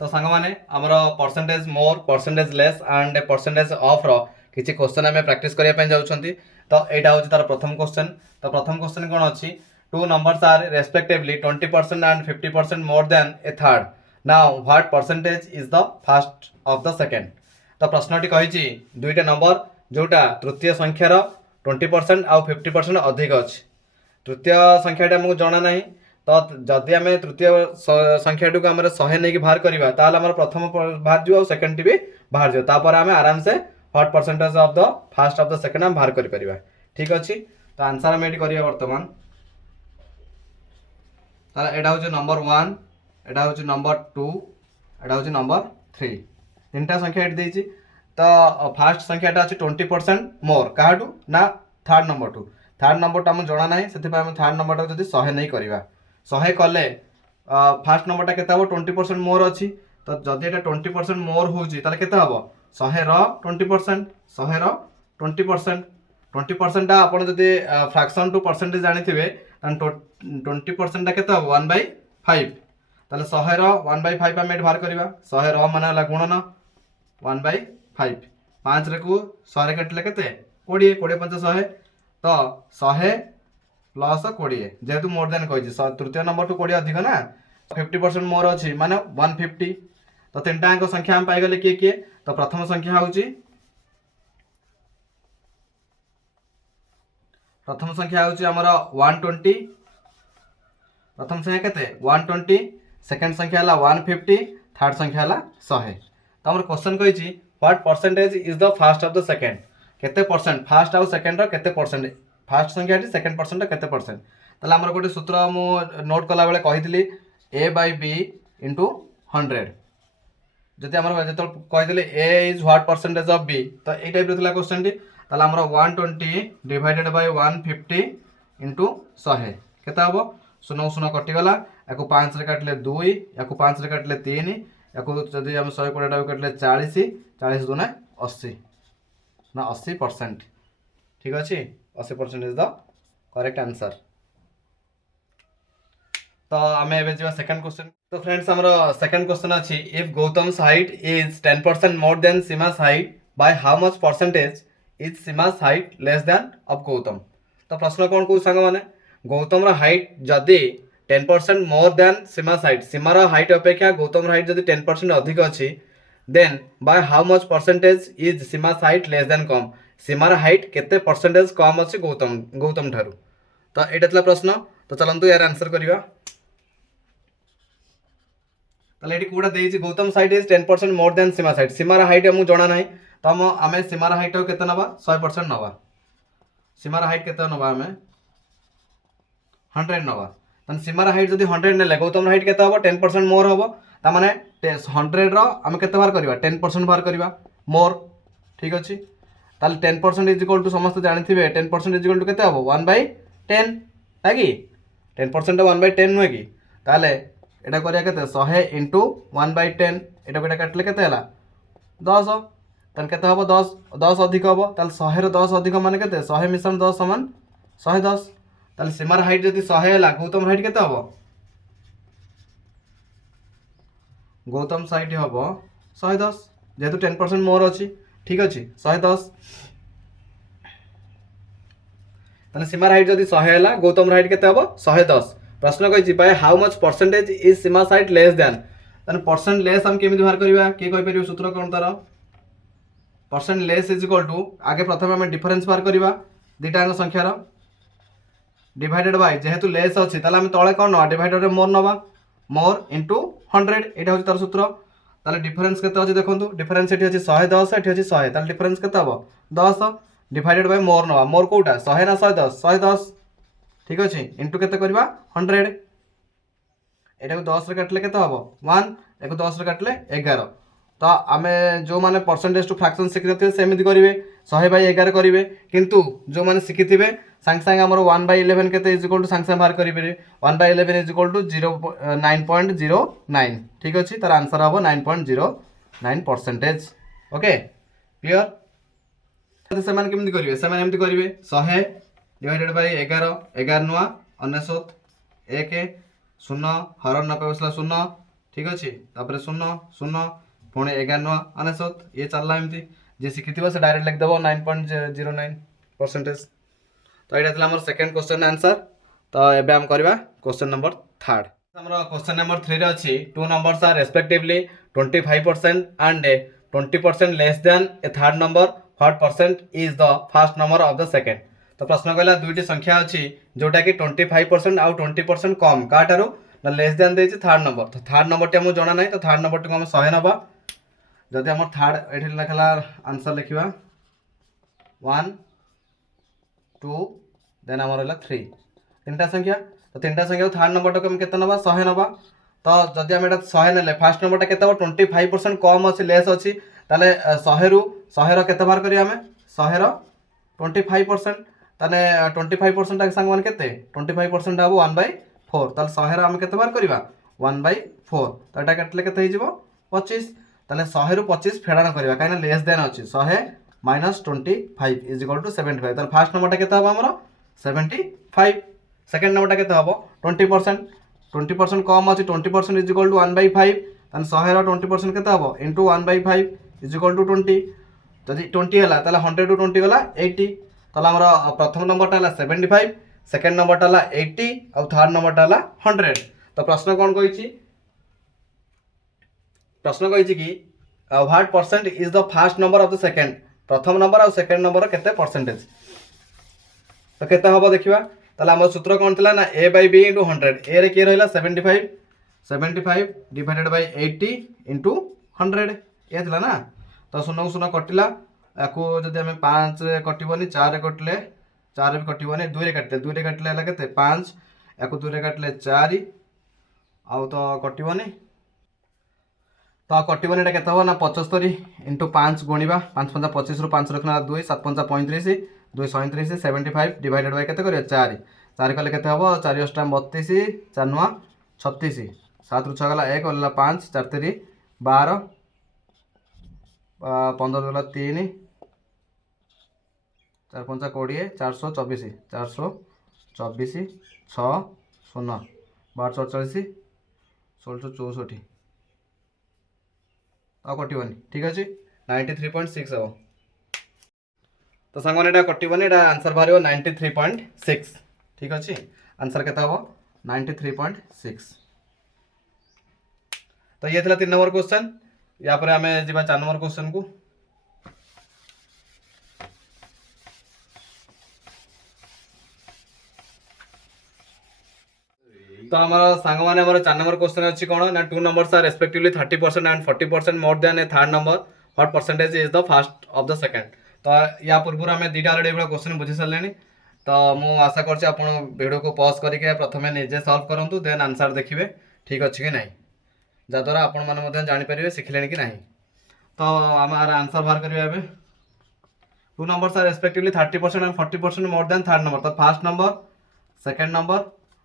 तो सांग माने आमर percentage more percentage less and percentage of रो किसी क्वेश्चन आम प्रैक्टिस करने जाऊँगी। तो यहाँ हूँ तार प्रथम क्वेश्चन। तो प्रथम क्वेश्चन कौन अच्छी two numbers are respectively 20% and 50% more than a third. Now what percentage is the first of the second. तो प्रश्नटी कही दुईटा नंबर जोटा तृतीय संख्यार 20% आउ 50% अधिक अच्छी। तृतीय संख्याटा आमको जना ना तो जदि आम तृतीय संख्या को आम 100 नहीं बाहर करवा आम प्रथम बाहर जाओ सेकेंड टी भी बाहर जाओ आम आराम से what percentage of the first of the second आम बाहर कर। ठीक अच्छे तो आंसर आम ये करवा बर्तमान। यहाँ हूँ नंबर 1, यहाँ हूँ नंबर 2, यहाँ हूँ नंबर 3 तीनटा संख्या ये देती। तो फास्ट संख्याटा अच्छे 20% मोर क्या ना third number two. Third number टा जना ना से थर्ड नंबर टाक जब 100 नहीं करवा 100 कले फास्ट नंबर टा के 20% मोर अच्छी। तो जदि ये 20% मोर होती के 100 20% 100 20% 20% आप फ्रैक्शन टू परसेंटेज जानी थे 20% के 1/5 ताले 100 1/5 आम बाहर करवा 100 मान गुणन 1/5 5 रे को 100 काटिले के 20 20 5 100 तो 100 प्लस 20 जेहेतु मोर देन कही तृतीय नंबर टू 20 अधिक ना 50% मोर अच्छी माने 150। तो तीन टाइम संख्या हम पाईगले किए किए। तो प्रथम संख्या हूँ आमर 120 प्रथम संख्या के 120 सेकेंड संख्या है 150 थर्ड संख्या है 100। तो आम क्वेश्चन कही what percentage is the fast of the second केते परसेंट फास्ट आउ सेकेंड केते परसेंट फास्ट संख्या सेकेंड परसेंट केते परसेंट। ताले आमर गोटे सूत्र मु नोट कला बेले कही A/B इंटू 100 जदि आमर जो कही A is what percentage of B तो ये टाइप क्वेश्चन टी ताले आमर 120 डिवाइडेड बाय 150 इंटू 100 केते हम 0 0 कटिगला या 5 रे काटिले 2 या 5 रे काटिले 3 या जदि आम 120 टाक काटिले 40 40 दूने 80 ना 80%। ठीक अच्छे 80% इज द करेक्ट आंसर। तो आम एवं सेकंड क्वेश्चन। तो फ्रेंड्स आमर सेकंड क्वेश्चन अच्छी if Gautam's height is 10% more than सीमास height bye how much percentage is सीमास height less then of Gautam. तो प्रश्न कौन कौ सांग माने गौतम हाइट जदि 10% मोर देन सीमास हाइट सीमार हाइट अपेक्षा गौतम हाइट जदि 10% अधिक अच्छी than by how much percentage is सीमास हाइट लेस देन कम सीमार हाइट केते परसेंटेज कम अच्छी गौतम ठारू। तो यहाँ प्रश्न। तो चलतु यार आंसर करवा। ये कौटा देती Gautam height is 10% more than सीमास हाइट सीमार हाइट आमको जना ना तो आम सीमार हाइट के 100% नवा सीमार हाइट के नवा आम 100 नवा तो सीमार हाइट जब 100 ने गौतम हाइट के 10% मोर हम ताने 100 आम के बाहर करवा 10% बाहर करवा मोर। ठीक अच्छे ताल 10% इज इक्वल टू समस्त जानते 10% इज इक्वल टू के 1/10 है कि 10% 1/10 नुहे कि ताले यहाँ करिया के 100 इंटू 1/10 यहाँ काटिले के 10 ताल के हम 10 अधिक हम ताल 100 10 अधिक मान के 100 मिश्रण 10 समान 110 ताल सीमार हाइट जब 100 है गौतम हाइट के हम गौतम हाइट हम 110 जेहेतु 10% मोर अच्छी। ठीक अच्छे 110 सीमार हाइट जब 100 है गौतम हाइट के हम 110। प्रश्न कही by how much percentage is सीमास height less than percent less हम केमी बाहर करवा किए कहीपर सूत्र कौन तार percent less is equal to आगे प्रथम आम डिफरेन्स बाहर करवा दुईटा संख्यार डिवाइडेड बाय जेहेतु लेस अच्छी ताले आम तले कौन ना डिवाइडेड मोर नवा मोर इंटू 100 यहाँ हूँ तार सूत्र। ताले डिफरेन्स के देखो डिफरेन्स ये अच्छी 110 ये अच्छी 100 ताले डिफरेन्स के 10 डिवाइडेड बाय मोर नवा मोर कौटा 100 ना 110 110। ठीक अच्छे इंटू के 100 यहाँ 10 काटिले के हम 1 या 10 काटिले 11। तो आम जो मैंने परसेंटेज टू फ्रैक्शन शिखी थे सेमती करेंगे 100/11 करेंगे किंतु जो मैंने शिखी थे सांगे सांगे आम 1/11 के इज इक्वल टू सांगे सांगे बाहर करेंगे 1/11 इज इक्वल टू 9.09। ठीक अच्छे तार आंसर हम 9.09%। ओके क्लियर से केमती करेंगे से करेंगे 100 डिवाइडेड बाय 11 11 नुआ 99 1 0 हर 90 बसला 0 ठीक अच्छे तापर 0 0 पुणी 11 नुआ 99 ये चलला एमती जे शिखिथिबो से डायरेक्ट लिख देबो 9.09%। तो यहाँ था आम सेकेंड क्वेश्चन आंसर। तो एबे हम करवा क्वेश्चन नंबर थर्ड। हमर क्वेश्चन नंबर 3 रे अछि two numbers are respectively 25% and 20% less than a third number what percent is the first number of the second. तो प्रश्न कहला दुईटी संख्या अछि जोटा कि 25% आउ 20% कम काटारो ना लेस देन देछि थर्ड नंबर। तो थर्ड नंबर टी हम जाना नहीं तो थर्ड नंबर टी हम 100 नबा जदि हम थर्ड एठी लिखला आंसर लिखिबा 1 2 देन हमर होला 3 तीनटा संख्या। तो तीनटा संख्या थर्ड नंबर टा हम केते नबा 100 नबा। तो जदि हम एटा 100 नेले फर्स्ट नंबर टा केते 25% कम अछि लेस अछि ताले 100 रु 100 रो केते बार करिया हमें 100 रो 25% ताले 25% टा संग मान केते 25% हबो 1/4 ताले 100 रो हम केते बार करिवा 1/4 तो एटा कटले केते हे जिवो 25 ताले 100 रु 25 फेडाण करिवा काइना लेस देन अछि 100 माइनस 25 इज इक्वल टू 75 ताले फर्स्ट नंबर टा केते हबो हमरो 75 सेकंड नंबर टा केते हबो 20% कम अछि 20% इज इक्वल टू 1/5 ताले 100 रो 20% केते हबो इनटू 1/5 इज इक्वल टू 20 जदि 20 हला ताले 100 टू 20 गला 80 ताले हमरो प्रथम नंबर टा हला 75 सेकंड नंबर टा हला 80 और थर्ड नंबर टा हला 100। तो प्रश्न कोन कहिछि प्रश्न कहिछि कि what percent is the first number of the second प्रथम नंबर और सेकंड नंबर केते परसेंटेज। तो केते हबो देखिबा ताले हमर सूत्र कोन थिला ना a by b into 100 a रे के रहला 75 डिवाइडेड बाय 80 into 100 ए थिला ना। तो 0 0 कटिला याकू जदि हमें 5 रे कटिबोनी 4 रे कटले 4 रे भी कटिबोनी 2 रे कटले हला केते 5 याकू 2 रे कटले 4 आउ तो कटिबोनी तो कटिबोनी एटा केते हो ना 75 into 5 गुणिबा 5 5 25 रु 5 रखना 2 7 5 35 2 37 75 डिवाइडेड बाय केते करियो 4 4 कले केते हबो 4 8 32 4 9 36 7 रु 6 गला 1 गला 5 4 3 12 15 गला 3 4 5 20 424 424 6 0 12 44 1664 आ कटिबनी ठीक अछि 93.6 हो। तो संग माने एटा कटिबनी एटा आंसर बाहरियो 93.6 ठीक अछि आंसर केता हो 93.6। तो ये थिला 3 नंबर क्वेश्चन या पर हमें जिबा 4 नंबर क्वेश्चन को। तो हमारा सांग माने हमारा 4 नंबर क्वेश्चन अछि कोन ना two numbers are respectively 30% and 40% more than a third number what percentage is the first of the second. तो या पूर्व हमें दीटा ऑलरेडी एबा क्वेश्चन बुझी सरलेनी। तो मु आशा करछि आपण वीडियो को पॉज करके प्रथमे निजे सॉल्व करंतु देन आंसर देखिबे ठीक अछि कि नहीं जा द्वारा आपण माने मधे जानि परिबे सिखलेनी कि नहीं। तो हमारा आंसर बाहर करिवे एबे two numbers are respectively 30% and 40% more than third number. तो first number second number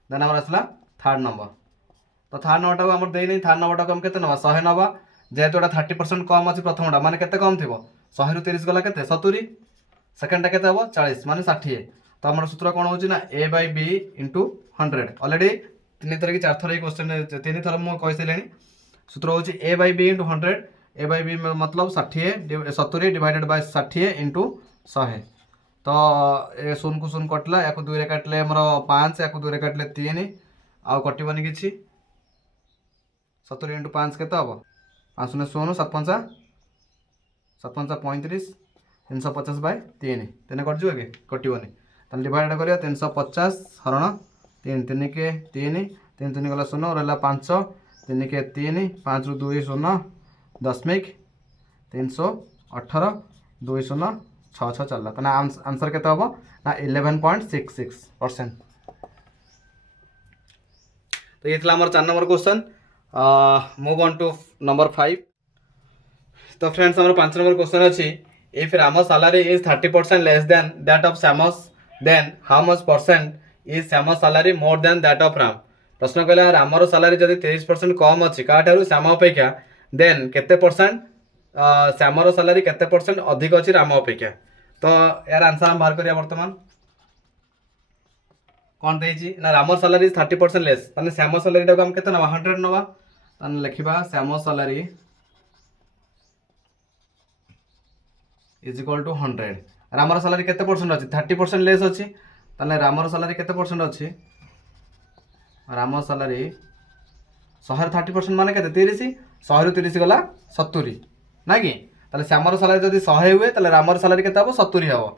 then हमर असला थर्ड नंबर। तो थर्ड नंबर टा हमर देई नहीं थर्ड नंबर टा हम केते नबा 100 नबा जेहेतु एटा 30% कम अछि प्रथमटा माने केते कम थिबो 100 रु 30 गला केते 70 सेकंड टा केते हबो 40 माने 60। तो हमर सूत्र कोन होची ना a by b into 100 already 3 थर कि 4 थर ए क्वेश्चन 3 थर मु कहि सलेनी सूत्र होची a by b into 100 a by b मतलब 60 70 डिवाइडेड बाय 60 into 100। तो ए शून्य को शून्य कटला याकू 2 रे काटले हमर 5 याकू 2 रे काटले 3 आउ कटिबनी किछि 70 into 5 केते हबो 5 ने 16 7 5 7 5 35 350 बाय 3 तेने कट जुए के कटिबनी तन डिवाइड करियो 350 हरण 3 3 के 3 3 3 गला 0 रहला 5 3 के 3 5 रु 2 0 दशमिक 318 2 0 6 6 चलला तना आंसर केते हबो ना 11.66%। तो ये थिला हमर 4 number question. Move on to number 5। तो फ्रेंड्स हमर 5 नंबर क्वेश्चन अछि if Ram's salary is 30% less than that of Shyam's then how much percent is Shyam's salary more than that of Ram. प्रश्न कहला रामर सैलरी जदि 30% कम अछि काठारु श्याम अपेक्षा देन केते परसेंट श्यामर सैलरी केते परसेंट अधिक अछि राम अपेक्षा। तो यार आंसर हम बाहर करिया वर्तमान कौन देछि ना रामर सैलरी 30% लेस तने श्यामर सैलरी टा हम केते नबा 100 नबा ताने लिखिबा Shyam salary is equal to 100। रामर सैलरी केते परसेंट अछि 30% लेस अछि ताने रामर सैलरी केते परसेंट अछि राम सैलरी 100 30% माने केते 30 100 रु 30 गला 70 ना कि ताले श्यामर सैलरी जदी 100 हुए ताले रामर सैलरी केते हबो 70 हबो।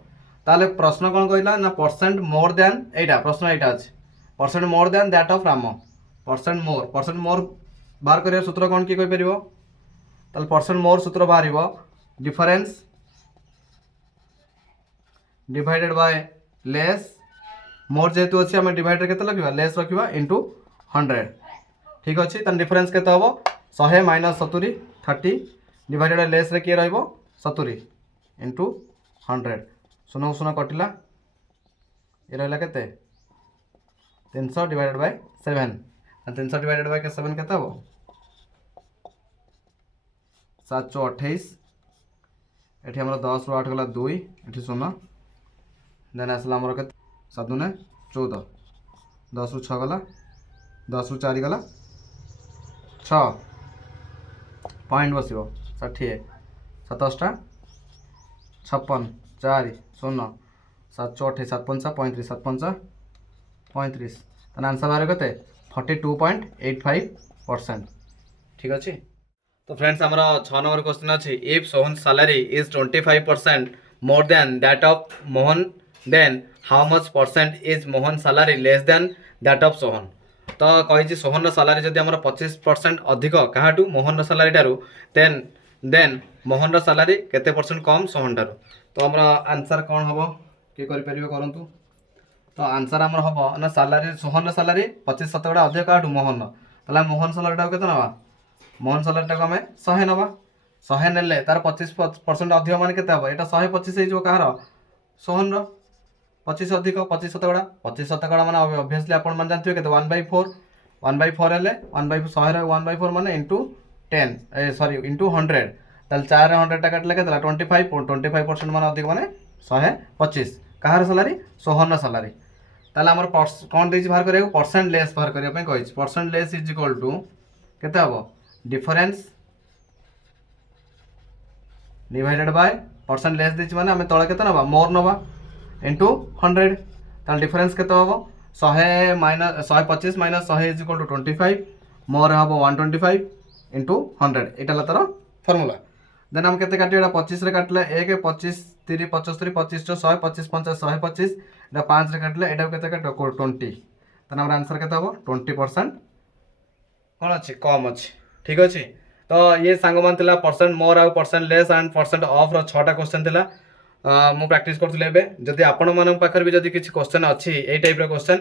ताले प्रश्न कोन कहला ना परसेंट मोर देन एटा प्रश्न एटा अछि percent more than that of Ram percent more बाहर करिया सूत्र कोन की कहि परिबो ताले परसेंट मोर सूत्र बाहरिबो difference divided by less more जेतु अछि हम डिवाइडर केते लखिबा लेस रखिबा इनटू 100 ठीक अछि तन डिफरेंस केते हबो 100 माइनस 70 30 डिवाइडेड बाय लेस रे के रहइबो 70 इनटू 100 सुनो सुनो कटिला ए रहला केते 300 डिवाइडेड बाय 7 300 डिवाइडेड बाय 7 केते हबो 728 एठी हमरा 10 रु 8 गला 2 एठी सुनो देन आसला हमर केते 7 ने 14 10 रु 6 गला 10 रु 4 गला 6 पॉइंट बसिबो 60 27 टा 56 4 0 7 28 7 5 35 7 5 35 तन आंसर बारे केते 42.85% ठीक अछि। तो फ्रेंड्स हमारा 6 नंबर क्वेश्चन अछि if Sohan salary is 25% more than that of Mohan then how much percent is Mohan salary less than that of Sohan. तो कही सोहन सैलरी जदि आमर 25% अधिक काहाटू मोहन सैलरी टारू देन देन मोहन सैलरी केते परसेंट कम सोहन टारू। तो आमर आंसर कौन हम किए करें करतु तो आंसर आमर हम ना सैलरी सोहन सैलरी 25% अधिक काहाटू मोहन ताला मोहन सैलरी टाको केते नवा मोहन सैलरी टाको आम 100 नवा 100 नेले तार 25% अधिक मान केते हबो एटा 125 हे जो कहार सोहन रो 25 अधिक 25% माने ऑब्वियसली आपण मान जानथिबे केते 1/4 1/4 हेले 1/100 रे 1/4 माने इनटू 10 सॉरी इनटू 100 ताल 4 रे 100 टा काटले केतला 25% माने अधिक माने 125 कहार सैलरी सोहन सैलरी ताल हमर कोन देछि बाहर करिया परसेंट लेस बाहर करिया पे कहिछि percent less is equal to केते हबो difference divided by percent less देछि माने हमें तळे केते नबा मोर नबा इनटू 100 ताल डिफरेंस केते हबो 100 minus 125 minus 100 is equal to 25 more हबो 125 इनटू 100 एटा ला तार फार्मूला देन हम केते काटिया 25 रे काटले 1 25 3 75 25 100 25 5 125 एटा 5 रे काटले एटा केते काट 20 तन हमर आंसर केते हबो 20% कोन अछि कम अछि ठीक अछि। तो ये सांग मान तिला परसेंट मोर आ percent less and percent of रो 6टा क्वेश्चन तिला मु प्रैक्टिस करथले बे जदि आपण मन पाखर भी जदि किछि क्वेश्चन अछि ए टाइप रो क्वेश्चन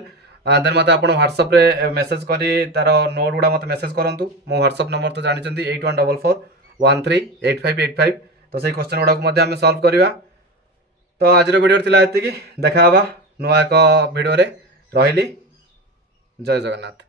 देन मते आपण व्हाट्सएप रे मेसेज करी तार नोट गुडा मते मेसेज करंतु मो व्हाट्सएप नंबर तो जानि चंदी 8144138585 तो सही क्वेश्चन गुडा को मते हम सॉल्व करिवा। तो आज रो वीडियो तिला एति की देखा हबा नुवा एक वीडियो रे रहिली जय जगन्नाथ।